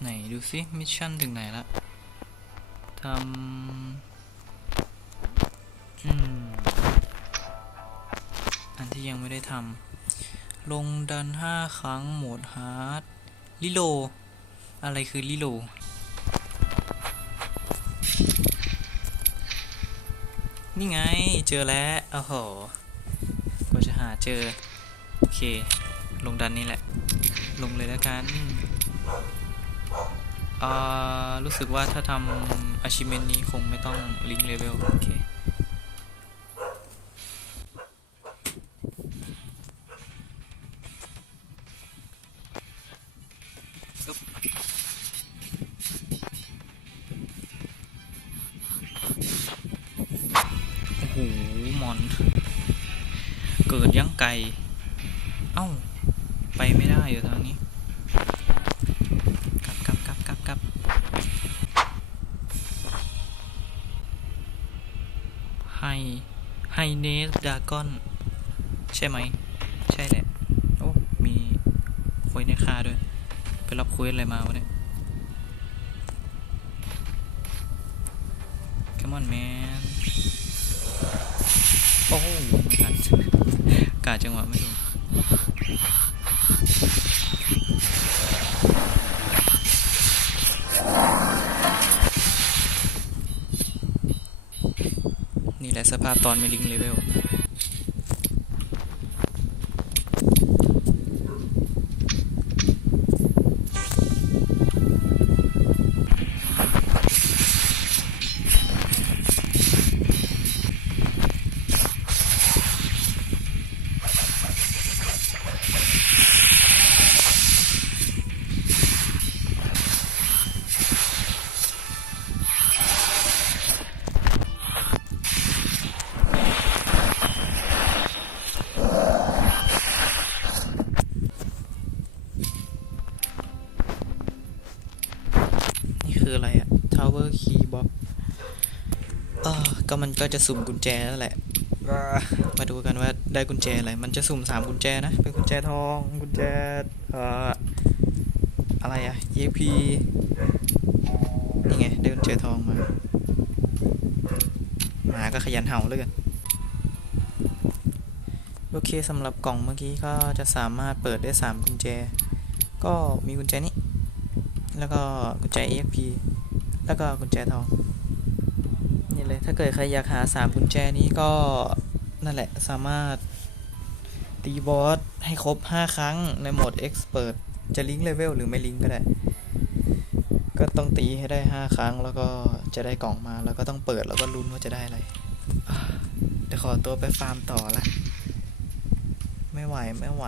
ไหนดูสิมิชชั่นถึงไหนละทำอืม อันที่ยังไม่ได้ทำลงดันห้าครั้งโหมดฮาร์ดลิโล อะไรคือลิโลนี่ไง เจอแล้ว โอ้โห กว่าจะหาเจอ โอเค ลงดันนี้แหละ ลงเลยแล้วกันอ่ารู้สึกว่าถ้าทำ achievement นี้คงไม่ต้องลิงก์เลเวลโอเคโอ้โหมอน เกิดยังไกลเอ้า ไปไม่ได้อยู่ทางนี้กลับกลับกลับกลับกลับไฮไฮเนสดากอน ใช่ไหม ใช่แหละ โอ้ มีคุยในคาด้วย ไปรับคุยอะไรมาวะเนี่ย Come on man โอ้ไม่ทันกาจังหวะไม่ถูก นี่แหละสภาพตอนไม่ลิงเลเวล คืออะไรอะ Tower Key Box เออก็มันก็จะสุ่มกุญแจแล้วแหละ มาดูกันว่าได้กุญแจอะไร มันจะสุ่มสามกุญแจนะ เป็นกุญแจทอง กุญแจ เอ่อ อะไรอะ EXP นี่ไง ได้กุญแจทองมา หมาก็ขยันเห่าเลยกันโอเคสำหรับกล่องเมื่อกี้ก็จะสามารถเปิดได้ 3 กุญแจ ก็มีกุญแจนี้ แล้วก็กุญแจ EXP แล้วก็กุญแจทองนี่เลยถ้าเกิดใครอยากหา 3 กุญแจนี้ก็นั่นแหละสามารถตีบอสให้ครบ 5 ครั้งในโหมด Expert จะลิงก์เลเวลหรือไม่ลิงก์ก็ได้ ก็ต้องตีให้ได้ 5 ครั้งแล้วก็จะได้กล่องมาแล้วก็ต้องเปิดแล้วก็ลุ้นว่าจะได้อะไรอะเดี๋ยวขอตัวไปฟาร์มต่อละไม่ไหว ไม่ไหว